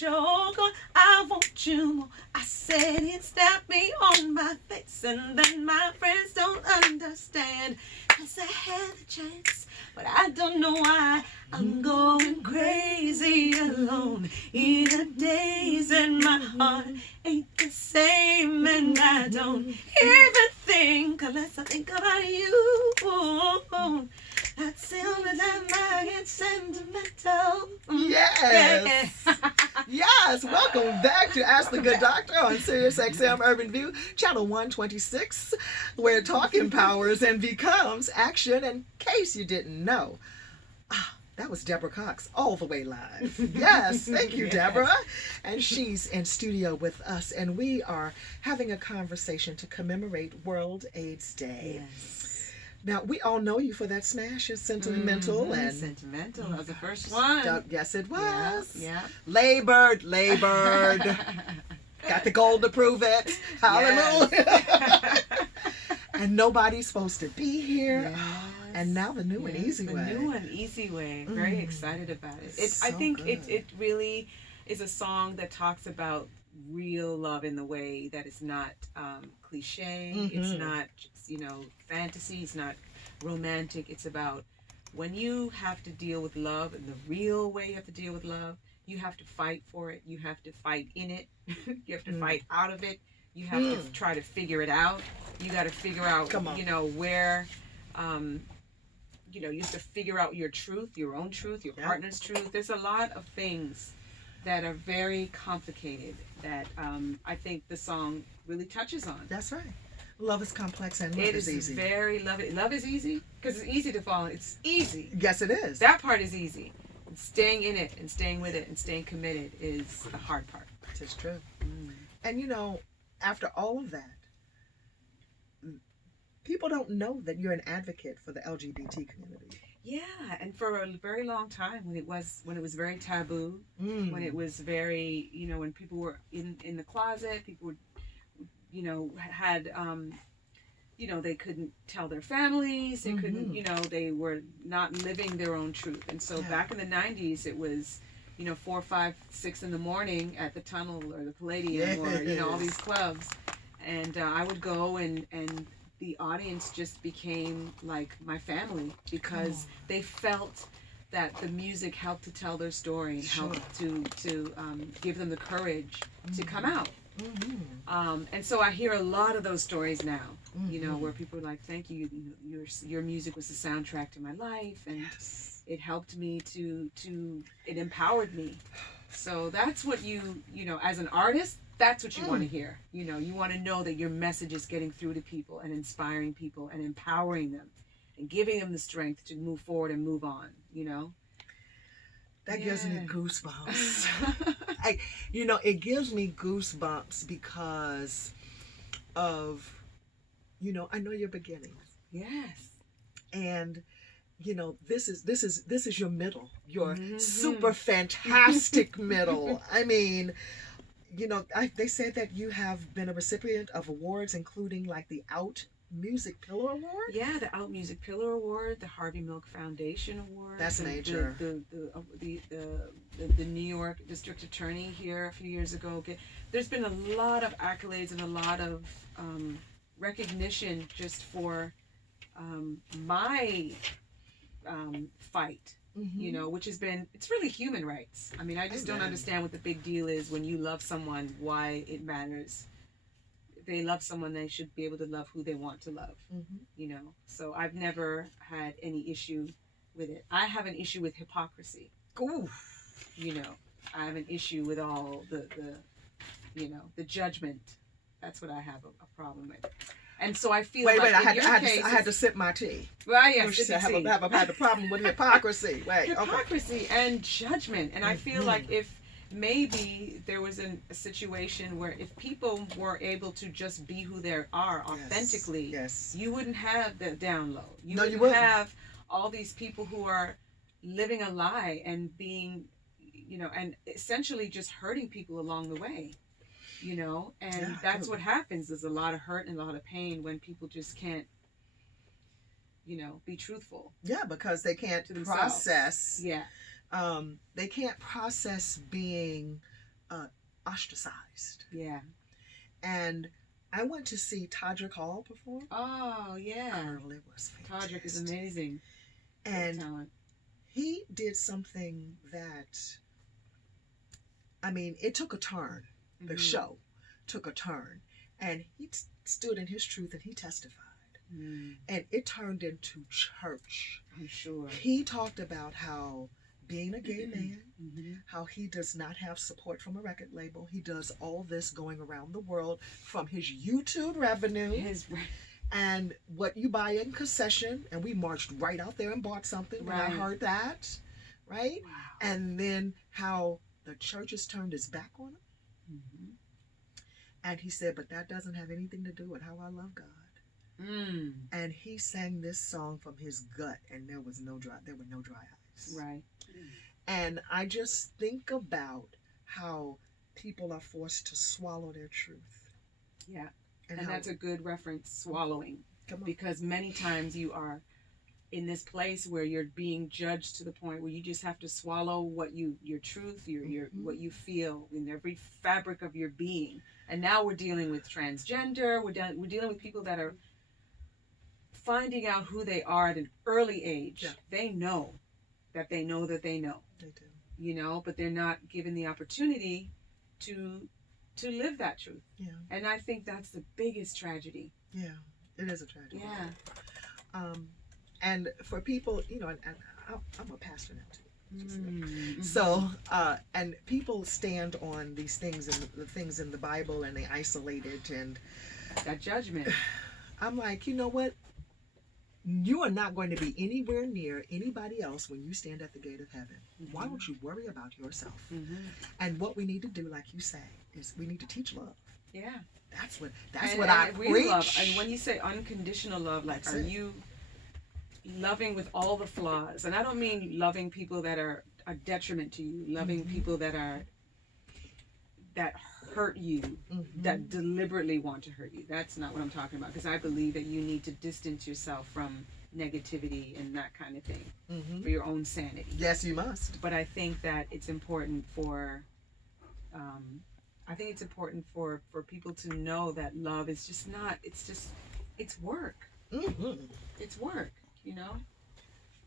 your goal. I want you more. I said it slapped me on my face, and then my friends don't understand. 'Cause I had a chance, but I don't know why. I'm going crazy alone. In the days and my heart ain't the same, and I don't even think unless I think about you. That's the only time I get sentimental. Yes. Yes. Welcome back to Ask the Good Doctor on Sirius XM Urban View, channel 126, where talk empowers and becomes action. In case you didn't know, that was Deborah Cox, all the way live. Yes, thank you, Deborah. And she's in studio with us, and we are having a conversation to commemorate World AIDS Day. Yes. Now, we all know you for that smash. It's Sentimental. And Sentimental. That was the first one. Yes, it was. Yeah. Labored. Got the gold to prove it. Hallelujah. Yes. And nobody's supposed to be here. Yes. And now the new and easy way. The new and easy way. Very excited about it. I think it really is a song that talks about real love in the way that is not cliche. It's not fantasy. It's not romantic. It's about when you have to deal with love, and the real way you have to deal with love, you have to fight for it. You have to fight in it. You have to fight out of it. You have to try to figure it out. You got to figure out, where, you have to figure out your truth, your own truth, your partner's truth. There's a lot of things that are very complicated that I think the song really touches on. That's right. Love is complex and love is easy. Love is easy because it's easy to fall. It's easy. Yes, it is. That part is easy. And staying in it and staying with it and staying committed is the hard part. It's true. And after all of that, people don't know that you're an advocate for the LGBT community. Yeah, and for a very long time, when it was very taboo, when it was very, when people were in the closet, people would, had, they couldn't tell their families, they couldn't, they were not living their own truth. And so back in the 90s, it was, 4, 5, 6 in the morning at the Tunnel or the Palladium or, all these clubs. And I would go and the audience just became like my family because they felt that the music helped to tell their story and helped to give them the courage to come out. And so I hear a lot of those stories now, where people are like, thank you, your music was the soundtrack to my life, and it helped me it empowered me. So that's what as an artist, that's what you want to hear. You want to know that your message is getting through to people and inspiring people and empowering them and giving them the strength to move forward and move on, That gives me goosebumps. It gives me goosebumps because of, I know your beginnings. Yes. And, this is your middle, your super fantastic middle. I mean, they said that you have been a recipient of awards, including like the Out Music Pillar Award. Yeah, the Out Music Pillar Award, the Harvey Milk Foundation Award. That's major. The New York District Attorney here a few years ago. There's been a lot of accolades and a lot of recognition just for my fight. Which has been, it's really human rights. I mean, I just don't understand what the big deal is when you love someone, why it matters. If they love someone, they should be able to love who they want to love, So I've never had any issue with it. I have an issue with hypocrisy. Oof. I have an issue with all the judgment. That's what I have a problem with. And so I feel I had to sip my tea. Well, yes, I have had a problem with hypocrisy. Hypocrisy and judgment. And I feel like if maybe there was a situation where if people were able to just be who they are authentically, you wouldn't have the down low. You wouldn't have all these people who are living a lie and being, and essentially just hurting people along the way. And that's what happens. There's a lot of hurt and a lot of pain when people just can't, be truthful. Yeah, because they can't process. Yeah. They can't process being ostracized. Yeah. And I went to see Todrick Hall perform. Oh, yeah. Girl, it was fantastic. Todrick is amazing. And talent. he did something that, I mean, it took a turn. The show took a turn. And he stood in his truth and he testified. And it turned into church. I'm sure. He talked about how being a gay man, how he does not have support from a record label. He does all this going around the world from his YouTube revenue and what you buy in concession. And we marched right out there and bought something. Right. And I heard that, right? Wow. And then how the church has turned its back on him. And he said, but that doesn't have anything to do with how I love God. And he sang this song from his gut, and there were no dry eyes. Right. And I just think about how people are forced to swallow their truth. Yeah. And that's a good reference, swallowing. Because many times you are in this place where you're being judged to the point where you just have to swallow what your truth, your what you feel in every fabric of your being. And now we're dealing with transgender. We're dealing with people that are finding out who they are at an early age. Yeah. They know that they know that they know. They do. You know, but they're not given the opportunity to live that truth. Yeah. And I think that's the biggest tragedy. Yeah, it is a tragedy. Yeah. And for people, you know, and I'm a pastor now too. So, and people stand on these things and the things in the Bible and they isolate it and that judgment. I'm like, you know what? You are not going to be anywhere near anybody else when you stand at the gate of heaven. Why don't you worry about yourself? And what we need to do, like you say, is we need to teach love. Yeah. That's what I preach. Love. And when you say unconditional love, like, are you loving with all the flaws? And I don't mean loving people that are a detriment to you, loving people that hurt you, that deliberately want to hurt you. That's not what I'm talking about, because I believe that you need to distance yourself from negativity and that kind of thing for your own sanity. Yes, you must. But I think that it's important for for people to know that love is just not, it's work. It's work, you know?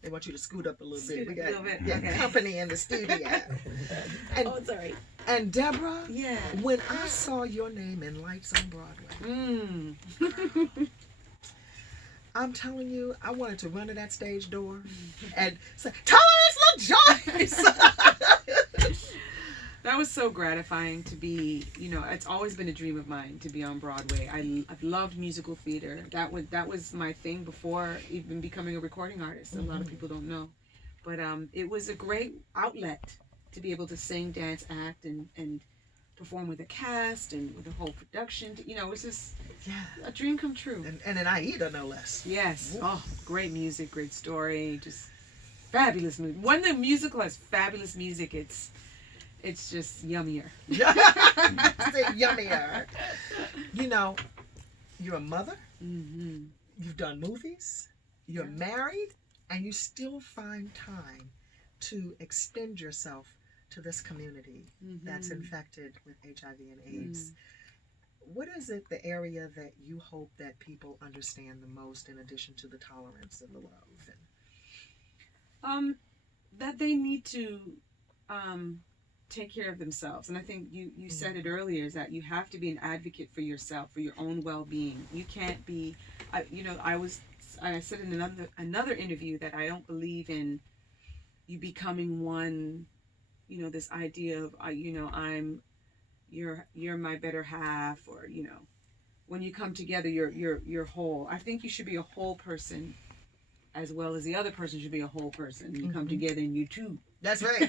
They want you to scoot up a little bit. We got okay. Company in the studio. And, sorry. And Deborah, yeah. When I saw your name in Lights on Broadway, I'm telling you, I wanted to run to that stage door and say, Tolerance LaJoyce! That was so gratifying to be, you know, it's always been a dream of mine to be on Broadway. I've loved musical theater. That was my thing before even becoming a recording artist. A lot of people don't know. But it was a great outlet to be able to sing, dance, act, and perform with a cast and with a whole production. You know, it was just a dream come true. And an Aida, no less. Yes. Ooh. Oh, great music, great story, just fabulous music. When the musical has fabulous music, it's just yummier. Yummier. You know, you're a mother. You've done movies. You're married, and you still find time to extend yourself to this community that's infected with HIV and AIDS. What is it, the area that you hope that people understand the most, in addition to the tolerance and the love? That they need to take care of themselves. And I think you said it earlier, is that you have to be an advocate for yourself, for your own well-being. You can't be, I said in another interview that I don't believe in you becoming one, you know, this idea of, you're my better half, or, you know, when you come together, you're whole. I think you should be a whole person as well as the other person should be a whole person. You come together and you two. That's right.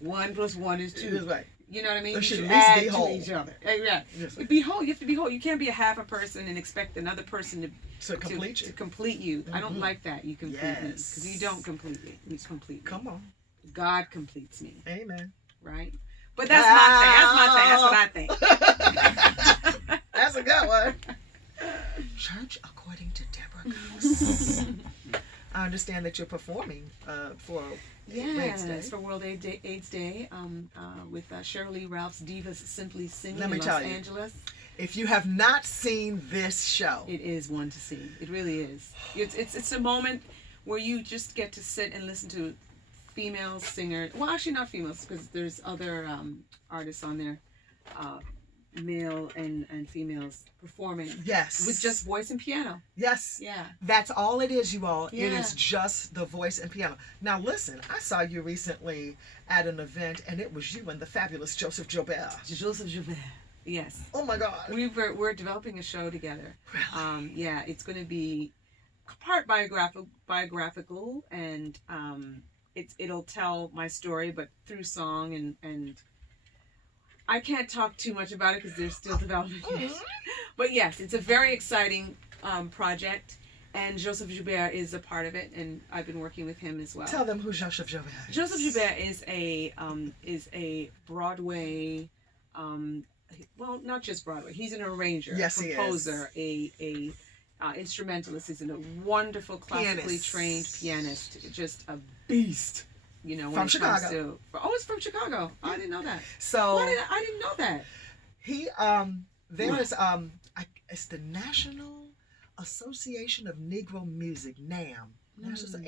1 + 1 is 2. That's right. You know what I mean? You should at at least be whole. To each other. Yeah. Yes. Be whole. You have to be whole. You can't be a half a person and expect another person to complete you. I don't like that. You complete me, because you don't complete me. You complete me. Come on. God completes me. Amen. Right? But that's my thing. That's my thing. That's a good one. Church according to Deborah Cox. I understand that you're performing for Yes, for World AIDS Day, with Cheryl Lee Ralph's Divas Simply Singing Let me in tell Los you. Angeles. If you have not seen this show, It is one to see. It really is. It's a moment where you just get to sit and listen to female singers. Well, actually not females, because there's other artists on there, male and females performing. yes, With just voice and piano. yes, Yeah. that's all it is, you all. Yeah. It is just the voice and piano. Now, listen, I saw you recently at an event, and it was you and the fabulous Joseph Joubert. Joseph Joubert. Yes. Oh my God. We're developing a show together. Yeah, it's going to be part biographical, and it'll tell my story, but through song, and I can't talk too much about it because they're still developing it. But yes, it's a very exciting project, and Joseph Joubert is a part of it, and I've been working with him as well. Tell them who Joseph Joubert is. Joseph Joubert is a Broadway. Well, not just Broadway. He's an arranger, yes, composer, a instrumentalist. He's a wonderful classically trained pianist, just a beast. You know, when from it Chicago. comes to, it's from Chicago. Oh, I didn't know that. So I didn't know that. He there is it's the National Association of Negro Music, NAM. National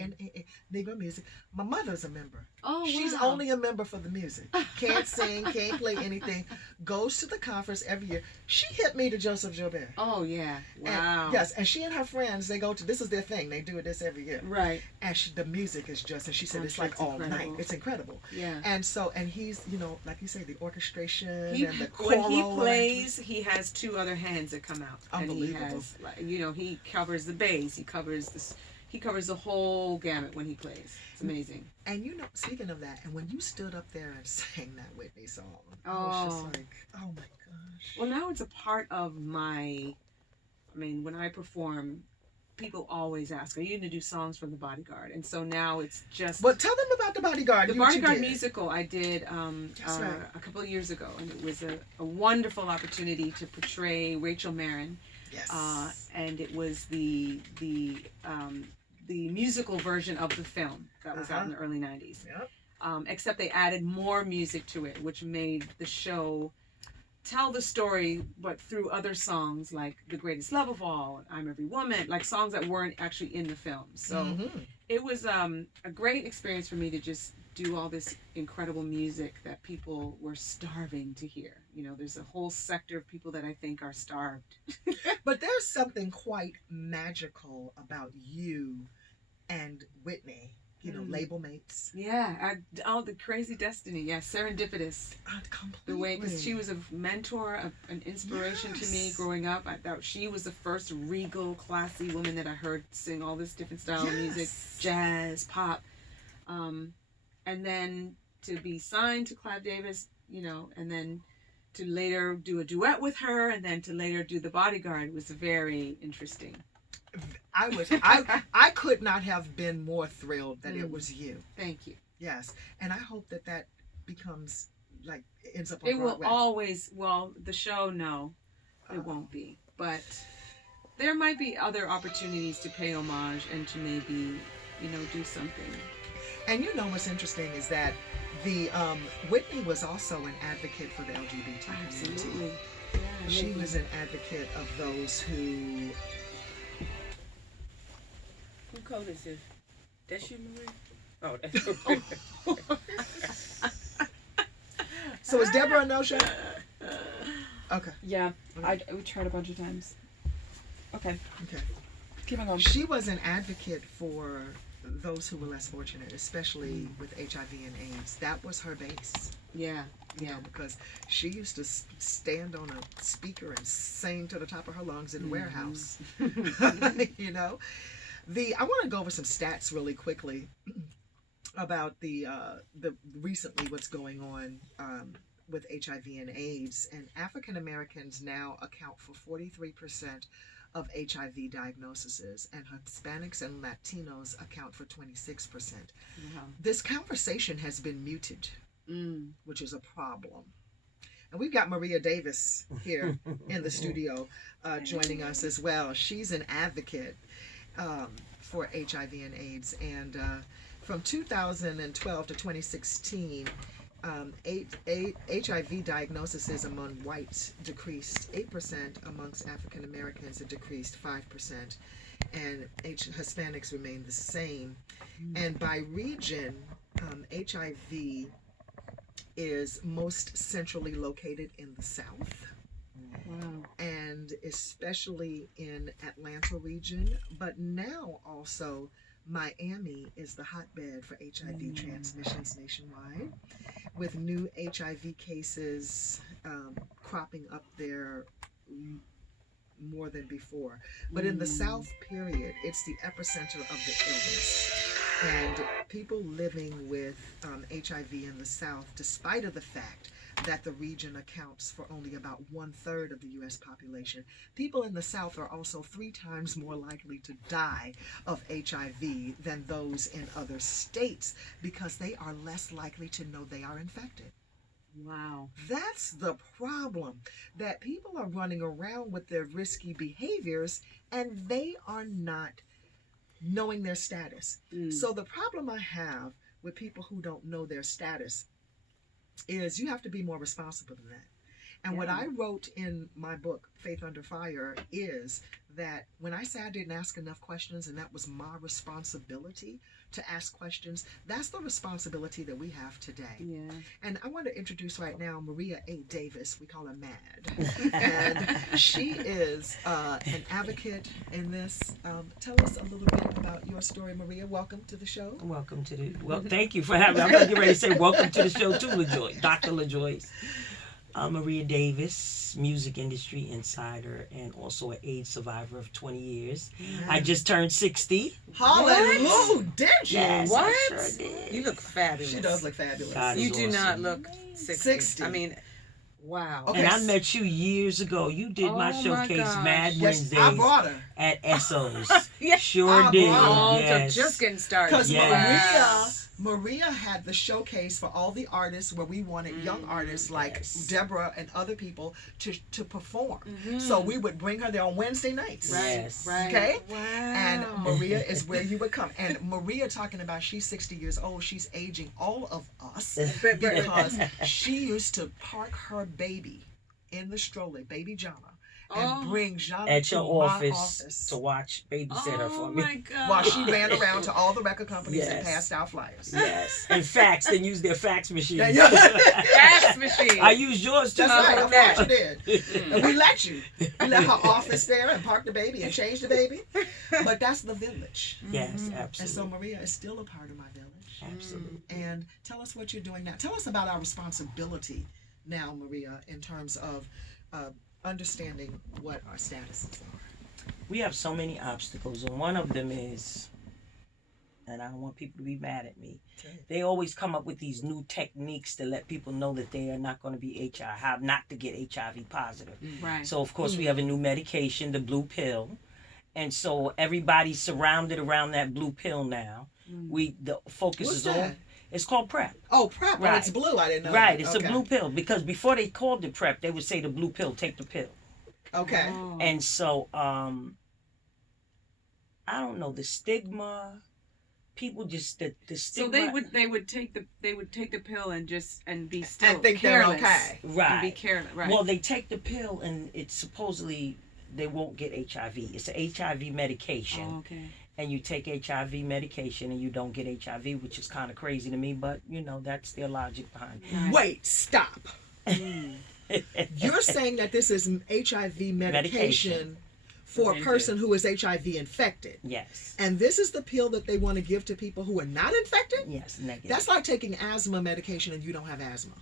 Negro Music. My mother's a member. Oh, she's wow. only a member for the music. Can't sing, can't play anything. Goes to the conference every year. She hit me to Joseph Joubert. Oh yeah, wow. And, yes, and she and her friends, they go to, this is their thing. They do this every year. Right. And the music is just, and she said it's like all night. It's incredible. Yeah. And so, and he's, you know, like you say, the orchestration and the when he choral plays, he has two other hands that come out. Unbelievable. And he has, you know, he covers the bass. He covers the whole gamut when he plays. It's amazing. And you know, speaking of that, and when you stood up there and sang that Whitney song, I was just like, oh my gosh. Well, now it's a part of my, when I perform, people always ask, are you going to do songs from The Bodyguard? And so now it's just... Well, tell them about The Bodyguard. The Bodyguard musical I did a couple of years ago, and it was a wonderful opportunity to portray Rachel Marin. Yes. And it was the musical version of the film that was out in the early 90s. Yep. Except they added more music to it, which made the show tell the story, but through other songs like The Greatest Love of All, I'm Every Woman, like songs that weren't actually in the film. So it was a great experience for me to just do all this incredible music that people were starving to hear. You know, there's a whole sector of people that I think are starved. But there's something quite magical about you and Whitney, you know, label mates. Yeah, the crazy destiny. Yeah, serendipitous. Completely. The way, because she was a mentor, an inspiration to me growing up. I thought she was the first regal, classy woman that I heard sing all this different style of music, jazz, pop. And then to be signed to Clive Davis, you know, and then to later do a duet with her, and then to later do The Bodyguard was very interesting. I could not have been more thrilled that it was you. Thank you. Yes, and I hope that becomes like ends up on It Broadway. will always. Well, the show, no, it won't be. But there might be other opportunities to pay homage and to maybe, you know, do something. And you know what's interesting is that the Whitney was also an advocate for the LGBT community. Absolutely. Yeah, She was an advocate of those who. Who code is this? That's you, Marie? Oh, that's So is Deborah a no-show? Okay. Yeah, we tried a bunch of times. Okay. Okay. Keep on going. She was an advocate for those who were less fortunate, especially with HIV and AIDS. That was her base. Yeah. You know, because she used to stand on a speaker and sing to the top of her lungs in the warehouse. You know, I want to go over some stats really quickly about the recently what's going on with HIV and AIDS. And African Americans now account for 43% of HIV diagnoses, and Hispanics and Latinos account for 26%. Wow. This conversation has been muted, which is a problem. And we've got Maria Davis here in the studio joining us as well. She's an advocate for HIV and AIDS. And from 2012 to 2016, HIV diagnoses among whites decreased 8%, amongst African Americans it decreased 5%, and Hispanics remained the same. And by region, HIV is most centrally located in the South. Wow. And especially in Atlanta region, but now also Miami is the hotbed for HIV transmissions nationwide, with new HIV cases cropping up there more than before. But in the South, period, it's the epicenter of the illness. And people living with HIV in the South, despite of the fact that the region accounts for only about 1/3 of the U.S. population, people in the South are also 3 times more likely to die of HIV than those in other states, because they are less likely to know they are infected. Wow. That's the problem, that people are running around with their risky behaviors and they are not knowing their status. So the problem I have with people who don't know their status is you have to be more responsible than that. And what I wrote in my book, Faith Under Fire, is that when I say I didn't ask enough questions and that was my responsibility to ask questions, that's the responsibility that we have today. Yeah. And I want to introduce right now Maria A. Davis. We call her Mad. And she is an advocate in this. Tell us a little bit about your story, Maria. Welcome to the show. Welcome to the, well, thank you for having me. I'm going to get ready to say welcome to the show too, LaJoy, Dr. LaJoyce. I'm Maria Davis, music industry insider, and also an AIDS survivor of 20 years. I just turned 60. Hallelujah! Did you? Yes, What? I sure did. You look fabulous. She does look fabulous. God You is do not awesome. look 60. 60. I mean, wow. Okay. And I met you years ago. You did my Oh, my showcase, gosh. Mad Yes, Wednesdays, I brought her. at Esso's. Yes. Sure I did. brought Oh, Yes. so just getting started. Because Yes. Maria had the showcase for all the artists where we wanted young artists like Deborah and other people to perform. So we would bring her there on Wednesday nights. Yes. Right. Okay? Wow. And Maria is where you would come. And Maria talking about she's 60 years old, she's aging all of us because she used to park her baby in the stroller, baby Jana, and bring Jana At to your my office to watch babysit her for Oh me. my God. while she ran around to all the record companies and Yes. passed out flyers. Yes. And fax. They use their fax machine. Yeah. Fax machine. I use yours too. That's right, of that. course you did. And we let you. We let her office there and park the baby and change the baby. But that's the village. Yes, And so absolutely. Maria is still a part of my village. Absolutely. And tell us what you're doing now. Tell us about our responsibility now, Maria, in terms of understanding what our statuses are. We have so many obstacles, and one of them is, and I don't want people to be mad at me, they always come up with these new techniques to let people know that they are not going to be HIV, not to get HIV positive. Right. So, of course, we have a new medication, the blue pill. And so everybody's surrounded around that blue pill now. The focus What's is that? on, it's called PrEP. Oh, PrEP. Right. Oh, it's blue. I didn't know. Right, that. it's Okay. a blue pill. Because before they called it PrEP, they would say the blue pill, take the pill. Okay. Oh. And so, I don't know, the stigma, people just, the So stigma. they would take the pill and be still And think careless. they're okay. And Right. be careless. Right. Well, they take the pill and it's supposedly they won't get HIV. It's an HIV medication. Oh, okay. And you take HIV medication and you don't get HIV, which is kind of crazy to me, but you know, that's their logic behind it. Wait, stop. You're saying that this is HIV medication for a person who is HIV infected. Yes. And this is the pill that they want to give to people who are not infected? Yes, negative. That's like taking asthma medication and you don't have asthma.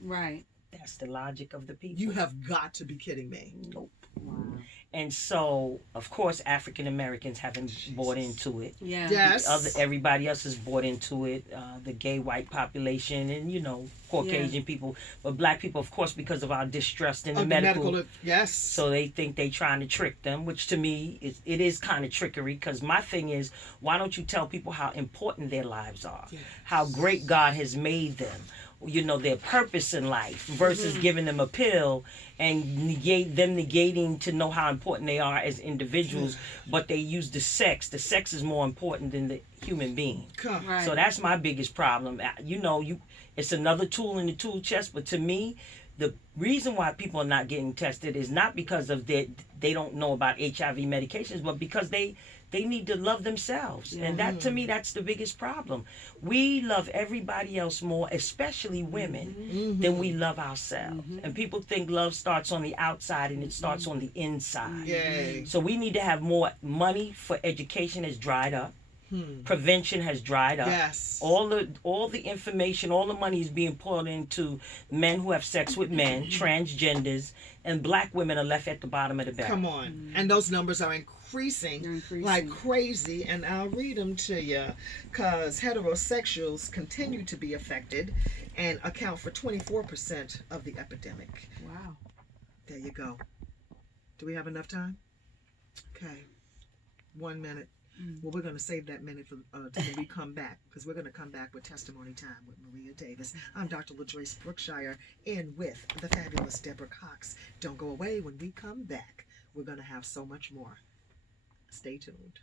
Right. That's the logic of the people. You have got to be kidding me. Nope. Wow. And so, of course, African Americans haven't bought into it. Yeah. Yes. Everybody else has bought into it. The gay white population and, you know, Caucasian people. But black people, of course, because of our distrust in the medical. Yes. So they think they trying to trick them, which to me, it is kind of trickery. Because my thing is, why don't you tell people how important their lives are? Yes. How great God has made them. their purpose in life versus giving them a pill and negating to know how important they are as individuals, but they use the sex is more important than the human being. Right. So that's my biggest problem. It's another tool in the tool chest, but to me, the reason why people are not getting tested is not because of they don't know about HIV medications, but because they need to love themselves. And that, to me, that's the biggest problem. We love everybody else more, especially women, than we love ourselves. And people think love starts on the outside and it starts on the inside. Yay. So we need to have more money for education has dried up. Prevention has dried up. Yes. All the information, all the money is being poured into men who have sex with men, transgenders, and black women are left at the bottom of the barrel. Come on. And those numbers are increasing like crazy. And I'll read them to you because heterosexuals continue to be affected and account for 24% of the epidemic. Wow. There you go. Do we have enough time? Okay. 1 minute. Well, we're going to save that minute for when we come back, because we're going to come back with testimony time with Maria Davis. I'm Dr. LaJoyce Brookshire, in with the fabulous Deborah Cox. Don't go away. When we come back, we're going to have so much more. Stay tuned.